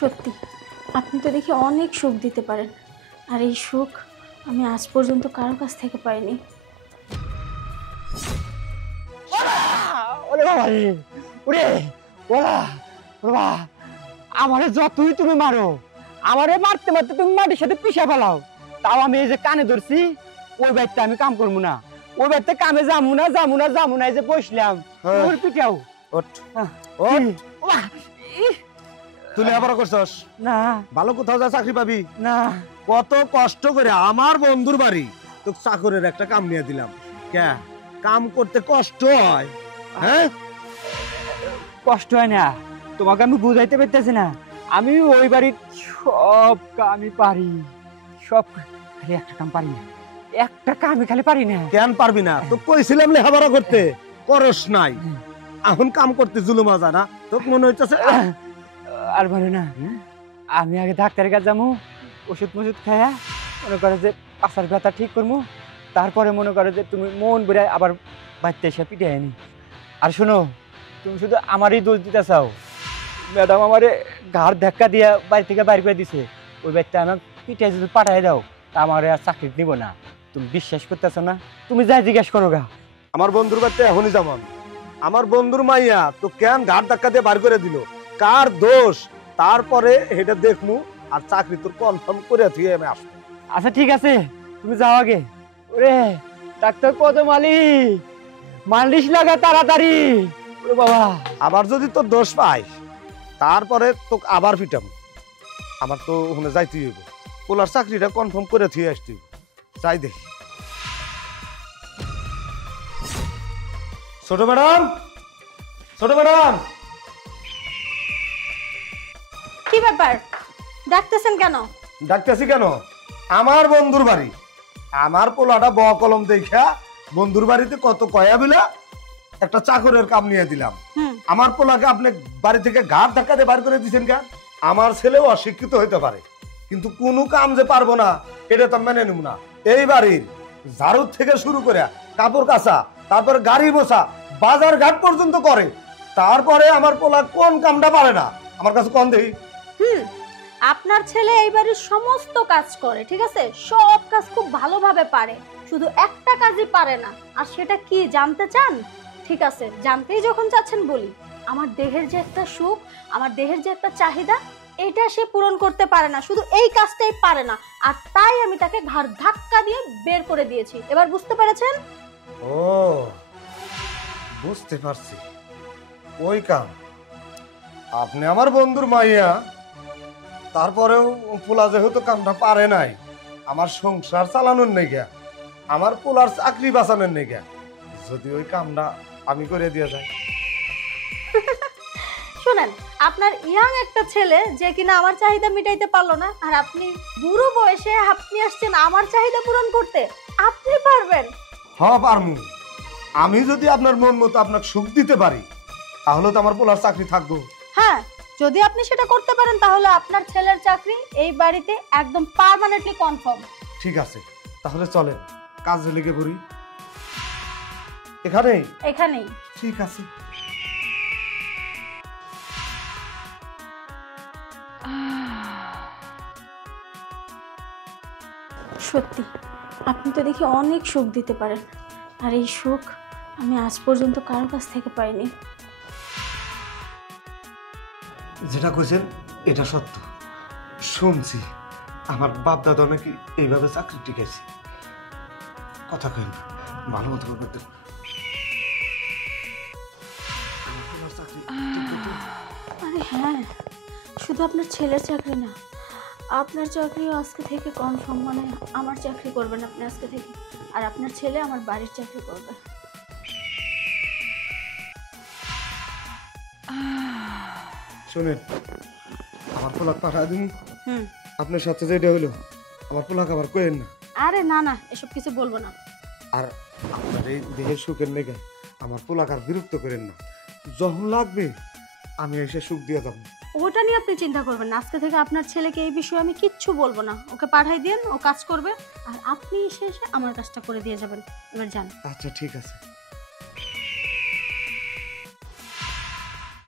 সত্যি আপনি তো দেখি অনেক সুখ দিতে পারেন, আর এই সুখ আমি আজ পর্যন্ত কারো কাছ থেকে পাইনি। ওরে বাবা রে, ওরে ওরা ওরা আমারে যতই তুমি মারো, আমারে মারতে মারতে তুমি মাটির সাথে পিষা ফেলাও, তাও আমি এই যে কানে ধরছি ওই বাড়িতে আমি কাম করবো না, ওই বাড়িতে কামে যাবো না এই যে বসলাম ওর পিটাও। ওঠ ওঠ, তুই লেখাপড়া করছস না? ভালো কোথাও যা চাকরি পাবি না। কত কষ্ট করে আমার বন্ধুর বাড়ি তো চাকরের একটা কাম নিয়ে দিলাম। কে কাম করতে কষ্ট হয়? হ্যাঁ, কষ্ট হয় না, তোমাকে আমি বুঝাইতে পারতেছি না। আমি ওই বাড়ির সব কামই পারি, সব, খালি একটা কাম পারি না, একটা কামই খালি পারি না। কেন পারবি না? তো কইছিলাম লেখাপড়া করতে, করস নাই, এখন কাম করতে জুলুম আজা না? তোকে মনে হইতেছে আর বলো না, আমি আগে ডাক্তারের কাছে যাবো, ওষুধ মষুধ খায়া মনে করে যে পাশার ব্যথা ঠিক করবো, তারপরে মনে করে যে তুমি মন বেড়ে আবার বাড়িতে এসে পিঠে আনি। আর শোনো, তুমি শুধু আমারই দোষ দিতে চাও। ম্যাডাম আমারে ঘাড় ধাক্কা দিয়ে বাড়ি থেকে বাইর করে দিছে, ওই বাড়িতে আমার পিঠে যদি পাঠাই দাও তা আমার আর চাকরি নিব না। তুমি বিশ্বাস করতেছো না? তুমি যাই জিজ্ঞেস করো গা। আমার বন্ধুর বাড়িতে এখনই যেমন আমার বন্ধুর মাইয়া তো কেন ঘাট ধাক্কা দিয়ে বার করে দিল, কার দোষ? তারপরে এটা দেখমু, আর চাকরি তোর কনফার্ম করে থুয়ে আমি আসবো। আচ্ছা ঠিক আছে, তুমি যাও আগে। ওরে ডাক্তার কত মালিশ লাগা তাড়াতাড়ি। ওরে বাবা, আবার যদি তোর দোষ পাই তারপরে তোকে আবার পিটাম। আমার তো ওখানে যাইতে হইব, পোলার চাকরিটা কনফার্ম করে থুয়ে আসতে হইব। যাই দেখি। ছোট ম্যাডাম, ছোট ম্যাডাম। কি ব্যাপার, ডাকতেছেন কেন? ডাকতেছি কেন? আমার বন্ধুর বাড়ি, আমার পোলাটা ব কলম দেখা বন্ধুর বাড়িতে কত কয়া বিলা একটা চাকরের কাম নিয়ে দিলাম। আমার পোলাকে আপনি বাড়ি থেকে ঘাট ধাক্কা দিয়ে বার করে দিচ্ছেন কেন? আমার ছেলেও অশিক্ষিত হইতে পারে, কিন্তু কোনো কাম যে পারবো না এটা তো মেনে নেব না। এই বাড়ির ঝাড়ু থেকে শুরু করে কাপড় কাচা, তারপরে গাড়ি মোছা, বাজার ঘাট পর্যন্ত করে, তারপরে আমার পোলা কোন কামটা পারে না আমার কাছে কোন দেই? আপনার ছেলে এই বাড়ির সমস্ত কাজ করে, ঠিক আছে, সব কাজ খুব ভালোভাবে পারে, শুধু একটা কাজই পারে না। আর সেটা কি জানতে চান? ঠিক আছে, জানতেই যখন চাচ্ছেন বলি। আমার দেহের যে একটা সুখ, আমার দেহের যে একটা চাহিদা, এটা সে পূরণ করতে পারে না, শুধু এই কাজটাই পারে না। আর তাই আমি তাকে ঘাড় ধাক্কা দিয়ে বের করে দিয়েছি। এবার বুঝতে পেরেছেন? ও বুঝতে পারছি, ওই কাম। আপনি আমার বন্ধুর মাইয়া, তারপরেও পোলা যেহেতু কামটা পারে নাই, আমার সংসার চালানোর নেই গা, আমার পোলার চাকরি বাঁচানোর নেই গা, যদি ওই কামটা আমি করে দিয়ে যাই। শুনেন, আপনার ইয়াং একটা ছেলে যে কিনা আমার চাহিদা মিটাইতে পারলো না, আর আপনি বুড়ো বয়সে আপনি আসছেন আমার চাহিদা পূরণ করতে। আপনি পারবেন? হ্যাঁ পারমু। আমি যদি আপনার মন মতো আপনাকে সুখ দিতে পারি তাহলে তো আমার পোলার চাকরি থাকবো। হ্যাঁ, যদি আপনি সেটা করতে পারেন তাহলে আপনার ছেলের চাকরি এই বাড়িতে একদম পার্মানেন্টলি কনফার্ম। ঠিক আছে, তাহলে চলেন কাজে লেগে পড়ি। এখানেই? এখানেই। ঠিক আছে। সত্যি আপনি তো দেখি অনেক সুখ দিতে পারেন, আর এই সুখ আমি আজ পর্যন্ত কারো কাছ থেকে পাইনি। যেটা কইছেন এটা সত্য, শুনছি আমার বাপ দাদা নাকি এইভাবে চাকরি টিকেছে। কথা কেন ভালো মতো করতে। আরে হ্যাঁ, শুধু আপনার ছেলের চাকরি না, আপনার চাকরিও আজকে থেকে কনফার্ম। মানে আমার চাকরি করবেন আপনি আজকে থেকে, আর আপনার ছেলে আমার বাড়ির চাকরি করবে। শুনেন, আমার পোলাক পাঠা দিন, আপনার সাথে যেটা হলো আমার পোলাক আবার কইেন না। আরে না না, এসব কিছু বলবো না। আর আপনার এই দেহের সুখের লেগে আমার পোলাক আর বিরক্ত করেন না। যখন লাগবে আমি এসে সুখ দিয়ে যাবো। ওটা নিয়ে আপনি চিন্তা করবেন না। আজকে থেকে আপনার ছেলেকে এই বিষয়ে আমি কিচ্ছু বলবো না। ওকে পাঠাই দেন, ও কাজ করবে, আর আপনি এসে এসে আমার কাজটা করে দিয়ে যাবেন। এবার যান। আচ্ছা ঠিক আছে।